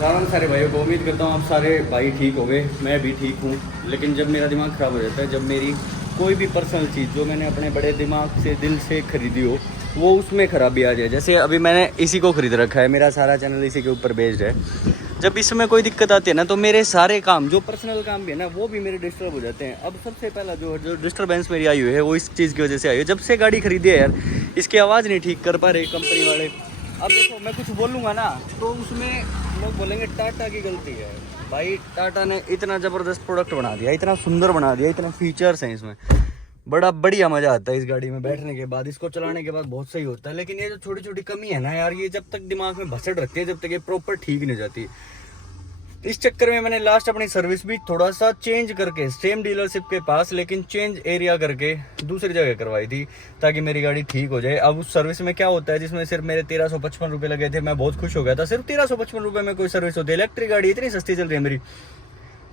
राम सारे भाइयों को, उम्मीद करता हूँ आप सारे भाई ठीक हो गए, मैं भी ठीक हूँ। लेकिन जब मेरा दिमाग ख़राब हो जाता है, जब मेरी कोई भी पर्सनल चीज़ जो मैंने अपने बड़े दिमाग से दिल से खरीदी हो वो उसमें ख़राबी आ जाए। जैसे अभी मैंने इसी को ख़रीद रखा है, मेरा सारा चैनल इसी के ऊपर बेस्ड है। जब इसमें कोई दिक्कत आती है ना तो मेरे सारे काम जो पर्सनल काम भी है ना वो भी मेरे डिस्टर्ब हो जाते हैं। अब सबसे पहला जो डिस्टर्बेंस मेरी आई हुई है वो इस चीज़ की वजह से आई है। जब से गाड़ी खरीदी है यार, इसकी आवाज़ नहीं ठीक कर पा रहे कंपनी वाले। अब देखो मैं कुछ बोलूँगा ना तो उसमें लोग बोलेंगे टाटा की गलती है। भाई टाटा ने इतना ज़बरदस्त प्रोडक्ट बना दिया, इतना सुंदर बना दिया, इतने फीचर्स हैं इसमें, बड़ा बढ़िया मज़ा आता है इस गाड़ी में बैठने के बाद, इसको चलाने के बाद बहुत सही होता है। लेकिन ये जो छोटी छोटी कमी है ना यार, ये जब तक दिमाग में भसड़ रखती है, जब तक ये प्रॉपर ठीक नहीं जाती। इस चक्कर में मैंने लास्ट अपनी सर्विस भी थोड़ा सा चेंज करके, सेम डीलरशिप के पास लेकिन चेंज एरिया करके दूसरी जगह करवाई थी ताकि मेरी गाड़ी ठीक हो जाए। अब उस सर्विस में क्या होता है, जिसमें सिर्फ मेरे 1355 रुपये लगे थे, मैं बहुत खुश हो गया था। सिर्फ 1355 रुपये में कोई सर्विस होती है। इलेक्ट्रिक गाड़ी इतनी सस्ती चल रही है मेरी।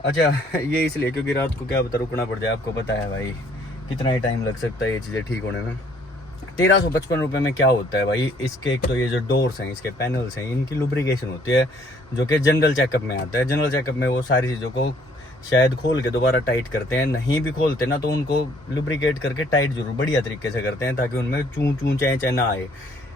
अच्छा ये इसलिए क्योंकि रात को क्या पता रुकना पड़ जाए, आपको पता है भाई कितना ही टाइम लग सकता है ये चीज़ें ठीक होने में। 1355 रुपये में क्या होता है भाई, इसके एक तो ये जो डोर्स हैं, इसके पैनल्स हैं, इनकी लुब्रिकेशन होती है जो कि जनरल चेकअप में आता है। जनरल चेकअप में वो सारी चीज़ों को शायद खोल के दोबारा टाइट करते हैं, नहीं भी खोलते ना तो उनको लुब्रिकेट करके टाइट जरूर बढ़िया तरीके से करते हैं ताकि उनमें चूं चूं चै चै ना आए।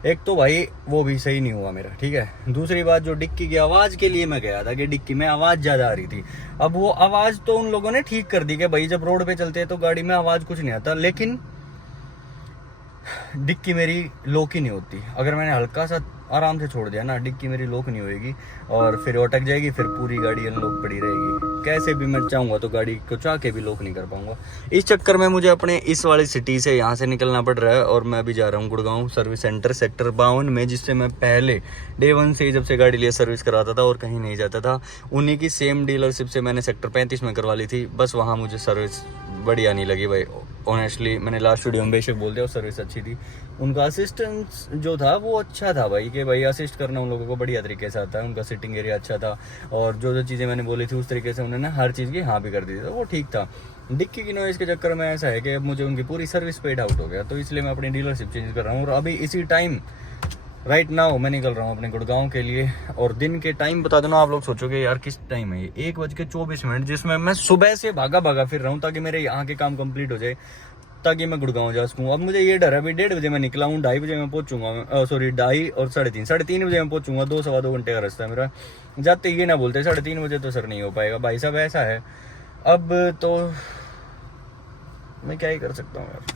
एक तो भाई वो भी सही नहीं हुआ मेरा, ठीक है। दूसरी बात, जो डिक्की की आवाज़ के लिए मैं गया था कि डिक्की में आवाज़ ज़्यादा आ रही थी, अब वो आवाज़ तो उन लोगों ने ठीक कर दी कि भाई जब रोड पे चलते हैं तो गाड़ी में आवाज़ कुछ नहीं आता, लेकिन डिक्की मेरी लॉक ही नहीं होती। अगर मैंने हल्का सा आराम से छोड़ दिया ना, डिक्की मेरी लॉक नहीं होएगी और फिर अटक जाएगी, फिर पूरी गाड़ी अनलॉक पड़ी रहेगी। कैसे भी मैं चाहूँगा तो गाड़ी को चाह के भी लॉक नहीं कर पाऊंगा। इस चक्कर में मुझे अपने इस वाली सिटी से यहाँ से निकलना पड़ रहा है और मैं भी जा रहा हूँ गुड़गांव सर्विस सेंटर सेक्टर 52 में, जिससे मैं पहले डे 1 से ही जब से गाड़ी लिए सर्विस कराता था और कहीं नहीं जाता था। उन्हीं की सेम डीलरशिप से मैंने सेक्टर 35 में करवा ली थी। बस वहाँ मुझे सर्विस बढ़िया नहीं लगी भाई, ऑनेस्टली। मैंने लास्ट वीडियो में बेशक बोल दिया और सर्विस अच्छी थी। उनका असिस्टेंस जो था वो अच्छा था भाई, कि भाई असिस्ट करना उन लोगों को बढ़िया तरीके से आता है। उनका सिटिंग एरिया अच्छा था और जो जो चीज़ें मैंने बोली थी उस तरीके से उन्होंने हर चीज़ की हाँ भी कर दी थी, तो वो ठीक था। डिक्की की नॉइज़ के चक्कर में ऐसा है कि अब मुझे उनकी पूरी सर्विस पेड आउट हो गया, तो इसलिए मैं अपनी डीलरशिप चेंज कर रहा हूँ। और अभी इसी टाइम राइट नाउ मैं निकल रहा हूँ अपने गुड़गांव के लिए। और दिन के टाइम बता देना, आप लोग सोचोगे यार किस टाइम है ये, 1:24, जिसमें मैं सुबह से भागा फिर रहा हूँ ताकि मेरे यहाँ के काम कंप्लीट हो जाए, ताकि मैं गुड़गांव जा सकूँ। अब मुझे ये डर है, अभी 1:30 बजे मैं निकला हूँ, 2:30 बजे मैं पहुँचूंगा, सॉरी 2:30 और 3:30 बजे मैं पहुँचूंगा। 2-2.25 घंटे का रास्ता है मेरा। जाते ये ना बोलते 3:30 बजे तो सर नहीं हो पाएगा भाई साहब, ऐसा है। अब तो मैं क्या ही कर सकता हूँ यार,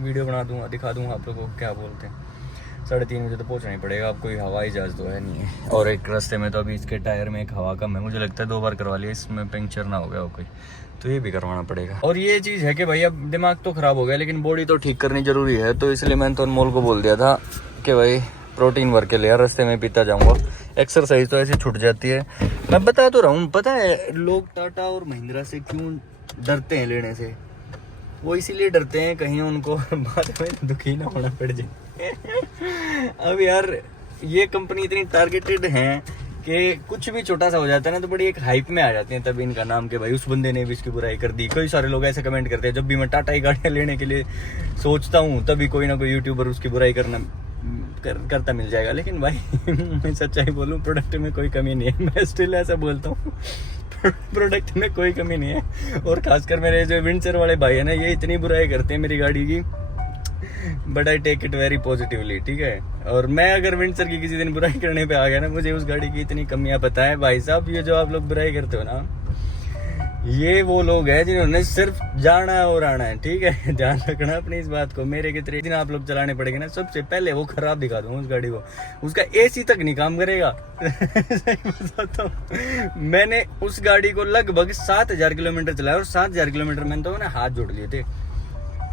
वीडियो बना दूंगा, दिखा दूंगा आप लोगों को क्या बोलते हैं। 3:30 बजे तो पहुंचना ही पड़ेगा। अब कोई हवाई जहाज तो है नहीं है, और एक रास्ते में तो अभी इसके टायर में एक हवा कम है, मुझे लगता है 2 बार करवा लिया, इसमें पंक्चर ना हो गया हो कोई, तो ये भी करवाना पड़ेगा। और ये चीज़ है कि भाई अब दिमाग तो ख़राब हो गया लेकिन बॉडी तो ठीक करनी ज़रूरी है, तो इसलिए मैंने तो अनमोल को बोल दिया था कि भाई प्रोटीन भर के ले यार, रास्ते में पीता जाऊँगा। एक्सरसाइज तो ऐसे छूट जाती है। मैं बता तो रहा हूँ, पता है लोग टाटा और महिंद्रा से क्यों डरते हैं लेने से? वो इसीलिए डरते हैं कहीं उनको बाद में दुखी ना होना पड़ जाए। अब यार ये कंपनी इतनी टारगेटेड है कि कुछ भी छोटा सा हो जाता है ना तो बड़ी एक हाइप में आ जाते हैं, तभी इनका नाम कि भाई उस बंदे ने भी इसकी बुराई कर दी। कई सारे लोग ऐसे कमेंट करते हैं, जब भी मैं टाटा की गाड़ियाँ लेने के लिए सोचता हूँ तभी कोई ना कोई यूट्यूबर उसकी बुराई करता मिल जाएगा। लेकिन भाई मैं सच्चाई बोलूँ, प्रोडक्ट में कोई कमी नहीं है, मैं स्टिल ऐसा बोलता हूँ। प्रोडक्ट में कोई कमी नहीं है। और खासकर मेरे जो विंडसर वाले भाई है ना, ये इतनी बुराई करते हैं मेरी गाड़ी की, but I take it very positively, ठीक है। और मैं अगर विंडसर की किसी दिन बुराई करने पे आ गया ना, मुझे उस गाड़ी की इतनी कमियां पता है भाई साहब। ये जो आप लोग बुराई करते हो ना, ये वो लोग हैं जिन्होंने सिर्फ जाना है और आना है, ठीक है। ध्यान रखना अपनी इस बात को। मेरे के 3 दिन आप लोग चलाने पड़ेंगे ना, सबसे पहले वो खराब दिखा दूंगा उस गाड़ी को, उसका एसी तक नहीं काम करेगा। सही बताता हूँ, मैंने उस गाड़ी को लगभग 7,000 किलोमीटर चलाया और 7,000 किलोमीटर मैंने तो हाथ जोड़ लिए थे।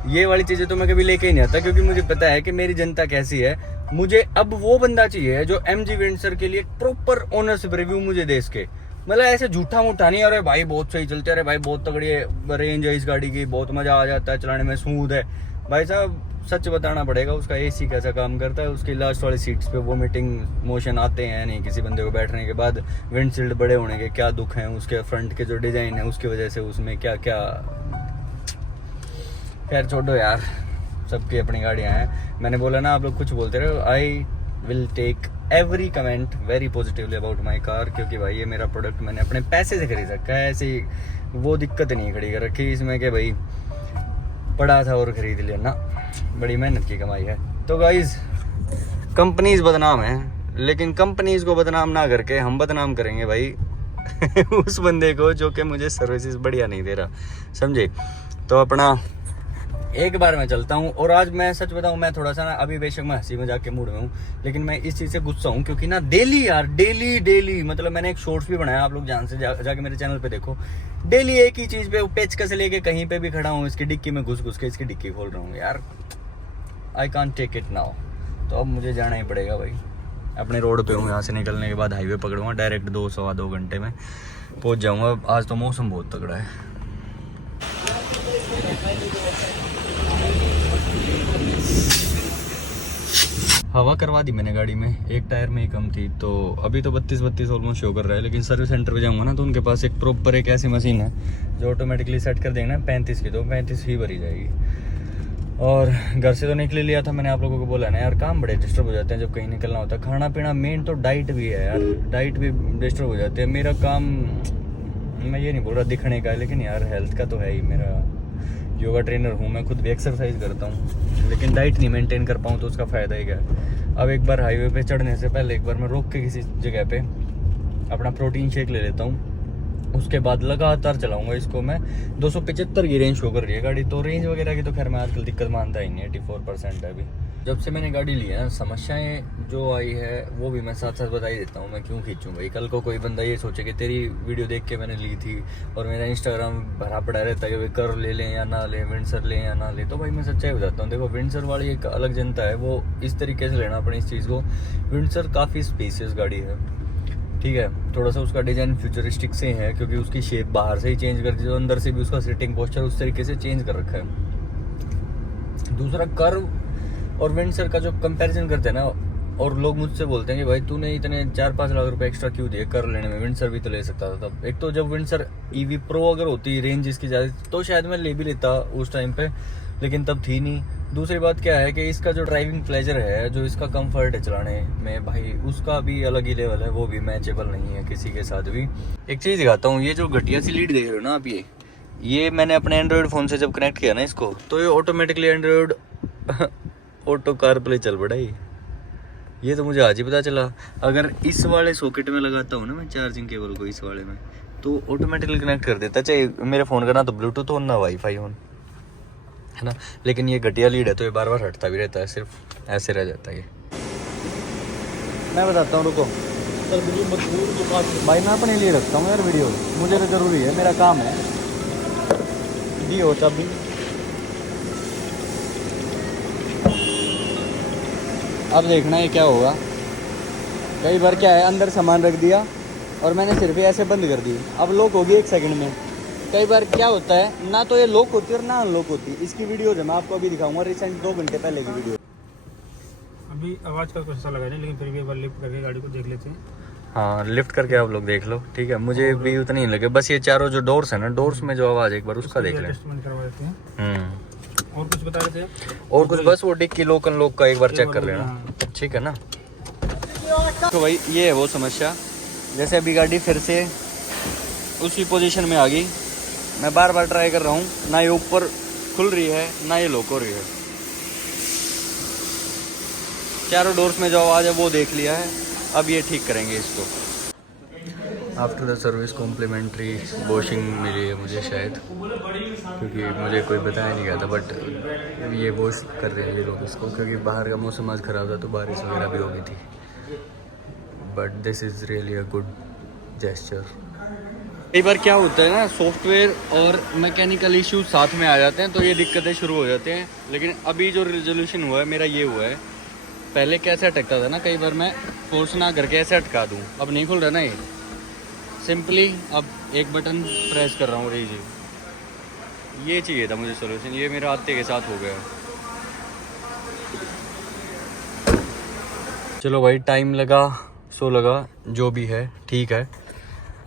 ये वाली चीजें तो मैं कभी लेके ही नहीं आता, क्योंकि मुझे पता है कि मेरी जनता कैसी है। मुझे अब वो बंदा चाहिए जो एमजी विंडसर के लिए प्रॉपर ओनरशिप रिव्यू मुझे दे सके। मतलब ऐसे झूठा मूठा नहीं, अरे भाई बहुत सही चलते, अरे भाई बहुत तगड़ी रेंज है इस गाड़ी की, बहुत मजा आ जाता है चलाने में, स्मूथ है। भाई साहब सच बताना पड़ेगा, उसका एसी कैसा काम करता है, उसकी लास्ट वाली सीट्स पे वोमिटिंग मोशन आते हैं नहीं किसी बंदे को बैठने के बाद, विंडशील्ड बड़े होने के क्या दुख हैं, उसके फ्रंट के जो डिजाइन है उसकी वजह से उसमें क्या क्या। खैर छोड़ो यार, सबकी अपनी गाड़ियाँ हैं। मैंने बोला ना, आप लोग कुछ बोलते रहे, I will take every comment very positively about my car, क्योंकि भाई ये मेरा प्रोडक्ट मैंने अपने पैसे से खरीदा। कैसे वो दिक्कत नहीं खड़ी कर रखी इसमें कि भाई पड़ा था और ख़रीद लिया ना, बड़ी मेहनत की कमाई है। तो गाइज़ कंपनीज बदनाम है, लेकिन कंपनीज को बदनाम ना करके हम बदनाम करेंगे भाई उस बंदे को जो कि मुझे सर्विसेज बढ़िया नहीं दे रहा, समझे। तो अपना एक बार मैं चलता हूँ। और आज मैं सच बताऊँ, मैं थोड़ा सा ना अभी बेशक मैं हंसी मजाक के मूड में हूँ, लेकिन मैं इस चीज़ से गुस्सा हूँ क्योंकि ना डेली यार डेली मतलब मैंने एक शॉर्ट्स भी बनाया, आप लोग जान से जाके मेरे चैनल पे देखो। डेली एक ही चीज़ पे पेचकस लेके कहीं पे भी खड़ा हूँ, इसकी डिक्की में घुस के इसकी डिक्की खोल रहा हूँ यार। I can't take it now. तो अब मुझे जाना ही पड़ेगा भाई। अपने रोड पे हूँ, यहाँ से निकलने के बाद हाईवे पकड़ूंगा, डायरेक्ट 2-2.5 घंटे में पहुँच जाऊँगा। आज तो मौसम बहुत तगड़ा है। हवा करवा दी मैंने गाड़ी में, एक टायर में ही कम थी, तो अभी तो 32 ऑलमोस्ट शो कर रहा है। लेकिन सर्विस सेंटर पे जाऊंगा ना तो उनके पास एक प्रॉपर एक ऐसी मशीन है जो ऑटोमेटिकली सेट कर देंगे ना 35 की, तो 35 ही भरी जाएगी। और घर से तो निकल लिया था मैंने, आप लोगों को बोला ना यार, काम बड़े डिस्टर्ब हो जाते हैं जब कहीं निकलना होता है। खाना पीना मेन तो डाइट भी है यार, डाइट भी डिस्टर्ब हो जाते हैं। मेरा काम, मैं ये नहीं बोल रहा दिखने का है, लेकिन यार हेल्थ का तो है ही। मेरा योगा ट्रेनर हूँ, मैं खुद भी एक्सरसाइज करता हूँ, लेकिन डाइट नहीं मेंटेन कर पाऊँ तो उसका फ़ायदा ही क्या है। अब एक बार हाईवे पे चढ़ने से पहले एक बार मैं रोक के किसी जगह पे अपना प्रोटीन शेक ले लेता हूँ, उसके बाद लगातार चलाऊंगा इसको। मैं 275 की रेंज शो कर रही है गाड़ी, तो रेंज वगैरह की तो खैर मैं आजकल दिक्कत मानता ही नहीं, 84% है अभी। जब से मैंने गाड़ी ली है ना, समस्याएं जो आई है वो भी मैं साथ साथ बता ही देता हूँ। मैं क्यों खींचूँ भाई, कल को कोई बंदा ये सोचे कि तेरी वीडियो देख के मैंने ली थी और मेरा इंस्टाग्राम भरा पड़ा रहता है कि भाई कर ले या ना ले, विंडसर ले या ना ले। तो भाई मैं सच्चाई बताता हूँ, देखो विंडसर वाली एक अलग जनता है, वो इस तरीके से लेना अपनी इस चीज़ को। विंडसर काफ़ी स्पेसियस गाड़ी है, ठीक है, थोड़ा सा उसका डिज़ाइन फ्यूचरिस्टिक से है क्योंकि उसकी शेप बाहर से ही चेंज कर दी, तो अंदर से भी उसका सिटिंग पोस्चर उस तरीके से चेंज कर रखा है। दूसरा कर्व और विंडसर का जो कंपैरिजन करते हैं ना, और लोग मुझसे बोलते हैं कि भाई तूने इतने 4-5 लाख रुपए एक्स्ट्रा क्यों दिए कर्व लेने में, विंडसर भी तो ले सकता था तब। एक तो जब विंडसर ईवी प्रो अगर होती, रेंज इसकी ज़्यादा, तो शायद मैं ले भी लेता उस टाइम पे, लेकिन तब थी नहीं। दूसरी बात क्या है कि इसका जो ड्राइविंग प्लेजर है, जो इसका कंफर्ट है चलाने में भाई, उसका भी अलग ही लेवल है, वो भी मैचेबल नहीं है किसी के साथ भी। एक चीज़ दिखाता हूँ, ये जो घटिया सी लीड देख रहे हो ना आप, ये मैंने अपने एंड्रॉयड फ़ोन से जब कनेक्ट किया ना इसको, तो ये automatically Android auto car play चल पड़ा। ये तो मुझे आज ही पता चला। अगर इस वाले सॉकेट में लगाता हूँ ना मैं चार्जिंग केबल को इस वाले में, तो ऑटोमेटिकली कनेक्ट कर देता, चाहे मेरे फ़ोन का ना तो ब्लूटूथ हो ना वाईफाई ऑन, है ना। लेकिन ये घटिया लीड है तो ये बार बार हटता भी रहता है, सिर्फ ऐसे रह जाता है ये। मैं बताता हूँ, रुको भाई, मैं अपने लिए रखता हूँ यार वीडियो, मुझे तो ज़रूरी है, मेरा काम है। दी हो तब भी अब देखना है क्या होगा। कई बार क्या है, अंदर सामान रख दिया और मैंने सिर्फ ऐसे बंद कर दी, अब लॉक होगी 1 सेकंड में। कई बार क्या होता है ना, तो ये लॉक होती है और ना अनलॉक होती है। इसकी वीडियो जो मैं आपको अभी दिखाऊंगा, रिसेंट 2 घंटे पहले की वीडियो। अभी आवाज़ का कुछ ऐसा लगा नहीं, लेकिन फिर भी एक बार लिफ्ट करके गाड़ी को देख लेते हैं। हाँ, लिफ्ट करके आप लोग देख लो, ठीक है। मुझे भी उतना ही लगे, बस ये चारों जो डोर्स है ना, डोर्स में जो आवाज़ एक बार उसका देख लें। एडजस्टमेंट करवा देते हैं। और कुछ बता रहे थे? और कुछ बस वो डिक्की लोक अनलॉक का एक बार चेक कर लेना, ठीक है ना। तो भाई ये है वो समस्या, जैसे अभी गाड़ी फिर से उसी पोजीशन में आ गई। मैं बार बार ट्राई कर रहा हूँ, ना ये ऊपर खुल रही है ना ये लॉक हो रही है। चारों डोर्स में जो आवाज़ है वो देख लिया है, अब ये ठीक करेंगे इसको। After the service complimentary washing मिली है मुझे शायद, क्योंकि मुझे कोई बताया नहीं गया था, बट ये वॉश कर रहे हैं ये लोग इसको, क्योंकि बाहर का मौसम आज ख़राब था तो बारिश वगैरह भी हो गई थी। But this is really a good gesture. कई बार क्या होता है ना, सॉफ्टवेयर और मैकेनिकल इश्यूज साथ में आ जाते हैं तो ये दिक्कतें शुरू हो जाते हैं। लेकिन अभी जो रेजोल्यूशन हुआ है मेरा ये हुआ है, पहले कैसे अटकता था ना, कई बार मैं फोर्स ना करके ऐसे अटका दूँ, अब नहीं खुल रहा ना ये, सिंपली अब एक बटन प्रेस कर रहा हूँ रीजी। ये चाहिए था मुझे सोल्यूशन, ये मेरा आते के साथ हो गया। चलो भाई, टाइम लगा सो लगा, जो भी है ठीक है।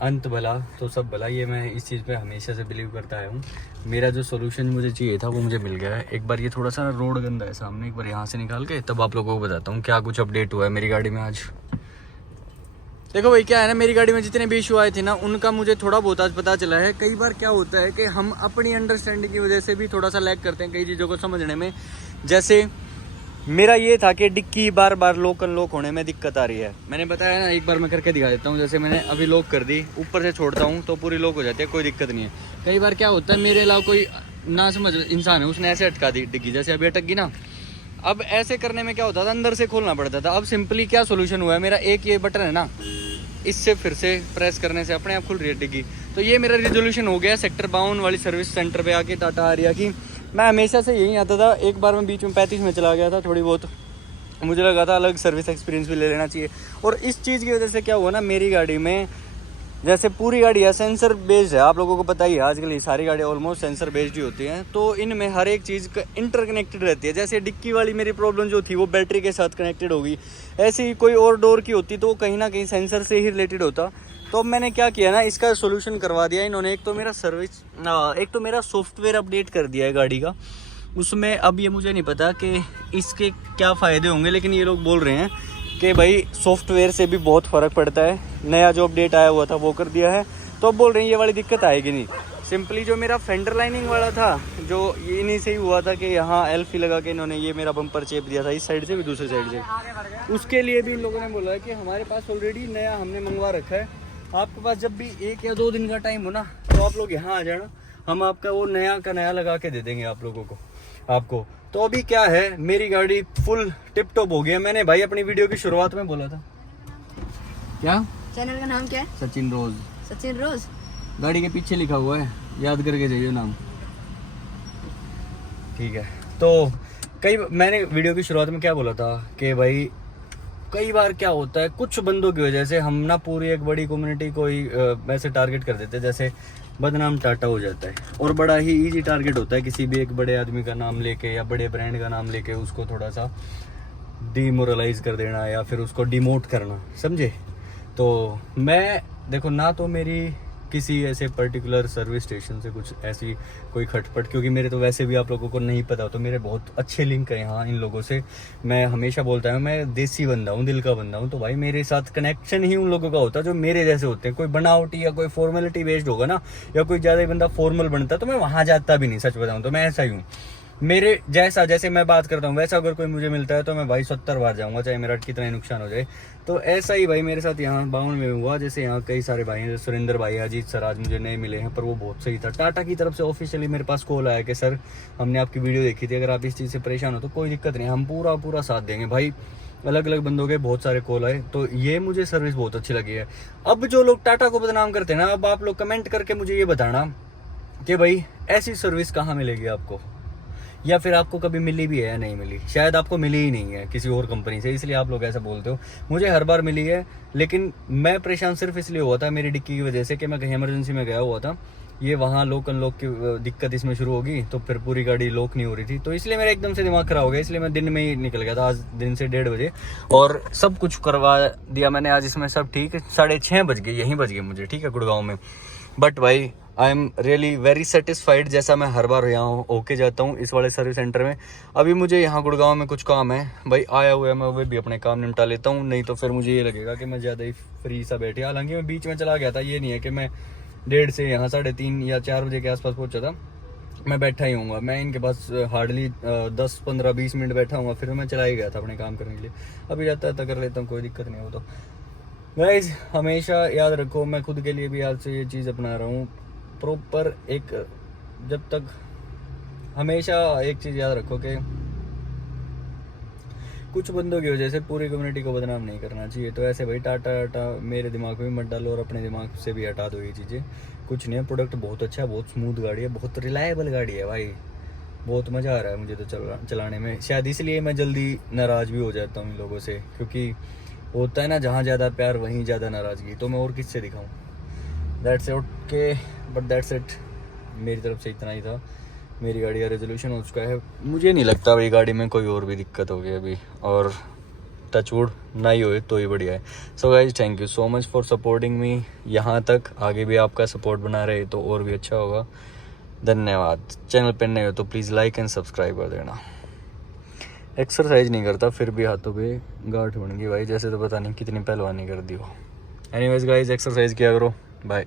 अंत भला तो सब भला, ये मैं इस चीज़ पे हमेशा से बिलीव करता आया हूँ। मेरा जो सोल्यूशन मुझे चाहिए था वो मुझे मिल गया है। एक बार ये थोड़ा सा रोड गंदा है सामने, एक बार यहाँ से निकाल के तब आप लोगों को बताता हूँ क्या कुछ अपडेट हुआ है मेरी गाड़ी में आज। देखो भाई क्या है ना, मेरी गाड़ी में जितने भी इशू आए थे ना उनका मुझे थोड़ा बहुत आज पता चला है। कई बार क्या होता है कि हम अपनी अंडरस्टैंडिंग की वजह से भी थोड़ा सा लैग करते हैं कई चीज़ों को समझने में। जैसे मेरा ये था कि डिक्की बार बार लॉक अनलॉक होने में दिक्कत आ रही है। मैंने बताया ना, एक बार मैं करके दिखा देता हूँ। जैसे मैंने अभी लॉक कर दी, ऊपर से छोड़ता हूँ तो पूरी लॉक हो जाती है, कोई दिक्कत नहीं है। कई बार क्या होता है, मेरे अलावा कोई ना समझ इंसान है, उसने ऐसे अटका दी डिक्की, जैसे अभी अटक गई ना। अब ऐसे करने में क्या होता था, अंदर से खोलना पड़ता था। अब सिंपली क्या सोल्यूशन हुआ है मेरा, एक ये बटन है ना, इससे फिर से प्रेस करने से अपने आप खुल रही है डिग्गी। तो ये मेरा रिजोल्यूशन हो गया सेक्टर 52 वाली सर्विस सेंटर पे आके टाटा आरिया की। मैं हमेशा से यहीं आता था, एक बार मैं बीच में 35 में चला गया था थोड़ी बहुत, मुझे लगा था अलग सर्विस एक्सपीरियंस भी ले लेना चाहिए। और इस चीज़ की वजह से क्या हुआ ना, मेरी गाड़ी में जैसे पूरी गाड़ी है सेंसर बेस्ड है, आप लोगों को पता ही है आजकल ये सारी गाड़ियाँ ऑलमोस्ट सेंसर बेस्ड ही होती हैं। तो इनमें हर एक चीज़ इंटरकनेक्टेड रहती है। जैसे डिक्की वाली मेरी प्रॉब्लम जो थी वो बैटरी के साथ कनेक्टेड होगी, ऐसी ही कोई और डोर की होती तो वो कहीं ना कहीं सेंसर से ही रिलेटेड होता। तो अब मैंने क्या किया ना, इसका सोल्यूशन करवा दिया इन्होंने। एक तो मेरा सॉफ्टवेयर अपडेट कर दिया है गाड़ी का, उसमें अब ये मुझे नहीं पता कि इसके क्या फ़ायदे होंगे, लेकिन ये लोग बोल रहे हैं कि भाई सॉफ्टवेयर से भी बहुत फ़र्क पड़ता है। नया जो अपडेट आया हुआ था वो कर दिया है, तो अब बोल रहे हैं ये वाली दिक्कत आएगी नहीं। सिंपली जो मेरा फेंडर लाइनिंग वाला था, जो ये इन्हीं से ही हुआ था कि यहाँ एल्फी लगा के इन्होंने ये मेरा बम्पर चेप दिया था, इस साइड से भी दूसरी साइड से। उसके लिए भी इन लोगों ने बोला है कि हमारे पास ऑलरेडी नया हमने मंगवा रखा है, आपके पास जब भी 1 या 2 दिन का टाइम हो ना तो आप लोग यहाँ आ जाना, हम आपका वो नया का नया लगा के दे देंगे आप लोगों को आपको। तो अभी क्या है, मेरी गाड़ी फुल टिप टॉप हो गई है। मैंने भाई अपनी वीडियो की शुरुआत में बोला था, क्या चैनल का नाम क्या है? सचिन रोज। सचिन रोज गाड़ी के पीछे लिखा हुआ है, याद करके जाइए नाम, ठीक है। तो मैंने वीडियो की शुरुआत में क्या बोला था कि भाई कई बार क्या होता है, कुछ बंदों की वजह से हम ना पूरी एक बड़ी कम्युनिटी को ही वैसे टारगेट कर देते हैं, जैसे बदनाम टाटा हो जाता है। और बड़ा ही इजी टारगेट होता है किसी भी एक बड़े आदमी का नाम लेके या बड़े ब्रांड का नाम लेके उसको थोड़ा सा डिमोरलाइज कर देना या फिर उसको डिमोट करना, समझे। तो मैं देखो ना, तो मेरी किसी ऐसे पर्टिकुलर सर्विस स्टेशन से कुछ ऐसी कोई खटपट, क्योंकि मेरे तो वैसे भी आप लोगों को नहीं पता, तो मेरे बहुत अच्छे लिंक है यहाँ इन लोगों से। मैं हमेशा बोलता हूँ मैं देसी बंदा हूँ, दिल का बंदा हूँ, तो भाई मेरे साथ कनेक्शन ही उन लोगों का होता है जो मेरे जैसे होते हैं। कोई बनावटी या कोई फॉर्मेलिटी बेस्ड होगा ना, या कोई ज़्यादा ही बंदा फॉर्मल बनता तो मैं वहाँ जाता भी नहीं, सच बताऊँ तो मैं ऐसा ही हूँ। मेरे जैसा जैसे मैं बात करता हूँ वैसा अगर कोई मुझे मिलता है तो मैं भाई 70 बार जाऊँगा, चाहे मेरा कितना ही नुकसान हो जाए। तो ऐसा ही भाई मेरे साथ यहाँ 52 में हुआ। जैसे यहाँ कई सारे भाई हैं, सुरेंद्र भाई, अजीत सर आज मुझे नए मिले हैं, पर वो बहुत सही था। टाटा की तरफ से ऑफिशियली मेरे पास कॉल आया कि सर हमने आपकी वीडियो देखी थी, अगर आप इस चीज़ से परेशान हो तो कोई दिक्कत नहीं, हम पूरा साथ देंगे। भाई अलग अलग बंदों के बहुत सारे कॉल आए, तो ये मुझे सर्विस बहुत अच्छी लगी है। अब जो लोग टाटा को बदनाम करते हैं ना, अब आप लोग कमेंट करके मुझे ये बताना कि भाई ऐसी सर्विस कहाँ मिलेगी आपको, या फिर आपको कभी मिली भी है या नहीं मिली। शायद आपको मिली ही नहीं है किसी और कंपनी से, इसलिए आप लोग ऐसा बोलते हो। मुझे हर बार मिली है, लेकिन मैं परेशान सिर्फ इसलिए हुआ था मेरी डिक्की की वजह से कि मैं कहीं इमरजेंसी में गया हुआ था। ये वहाँ लॉक अनलॉक की दिक्कत इसमें शुरू होगी, तो फिर पूरी गाड़ी लॉक नहीं हो रही थी, तो इसलिए मेरा एकदम से दिमाग खराब हो गया। इसलिए मैं दिन में ही निकल गया था, आज दिन से 1:30 बजे, और सब कुछ करवा दिया मैंने आज इसमें सब ठीक। 6:30 बज गए, यहीं बज गए मुझे, ठीक है, गुड़गांव में। बट भाई I am really very satisfied, जैसा मैं हर बार यहाँ होके जाता हूँ इस वाले सर्विस सेंटर में। अभी मुझे यहाँ गुड़गांव में कुछ काम है भाई, आया हुआ है, मैं वो भी अपने काम निपटा लेता हूँ, नहीं तो फिर मुझे ये लगेगा कि मैं ज़्यादा ही फ्री सा बैठे। हालांकि मैं बीच में चला गया था, ये नहीं है कि मैं 1:30 से यहाँ 3:30 या 4 बजे के आसपास पहुँचा था। मैं बैठा ही हूँ, मैं इनके पास हार्डली 10, 15, 20 मिनट बैठा हूँ, फिर मैं चला ही गया था अपने काम करने के लिए। अभी जाता कर लेता हूँ, कोई दिक्कत नहीं हो। तो गाइज हमेशा याद रखो, मैं खुद के लिए भी आज से ये चीज़ अपना रहा हूँ प्रॉपर। एक जब तक हमेशा एक चीज़ याद रखो कि कुछ बंदों की वजह से पूरी कम्युनिटी को बदनाम नहीं करना चाहिए। तो ऐसे भाई टाटा मेरे दिमाग में मत डालो और अपने दिमाग से भी हटा दो ये चीज़ें। कुछ नहीं है, प्रोडक्ट बहुत अच्छा है, बहुत स्मूथ गाड़ी है, बहुत रिलायबल गाड़ी है भाई, बहुत मज़ा आ रहा है मुझे तो चलाने में। शायद इसलिए मैं जल्दी नाराज़ भी हो जाता हूँ इन लोगों से, क्योंकि होता है ना जहाँ ज़्यादा प्यार वहीं ज़्यादा नाराज़गी, तो मैं और किससे दिखाऊँ। That's okay, but that's it, मेरी तरफ से इतना ही था। मेरी गाड़ी का रेजोल्यूशन हो चुका है, मुझे नहीं लगता भाई गाड़ी में कोई और भी दिक्कत होगी अभी। और टच वुड ना ही होए तो ही बढ़िया है। So guys thank you so much for supporting me यहाँ तक। आगे भी आपका सपोर्ट बना रहे तो और भी अच्छा होगा। धन्यवाद। चैनल पर नए हो तो प्लीज़ लाइक एंड सब्सक्राइब कर देना। एक्सरसाइज नहीं करता फिर भी हाथों पे गांठ बन गई भाई, जैसे तो पता नहीं कितनी पहलवानी कर दी हो। एनीवेज गाइज एक्सरसाइज किया करो। बाय।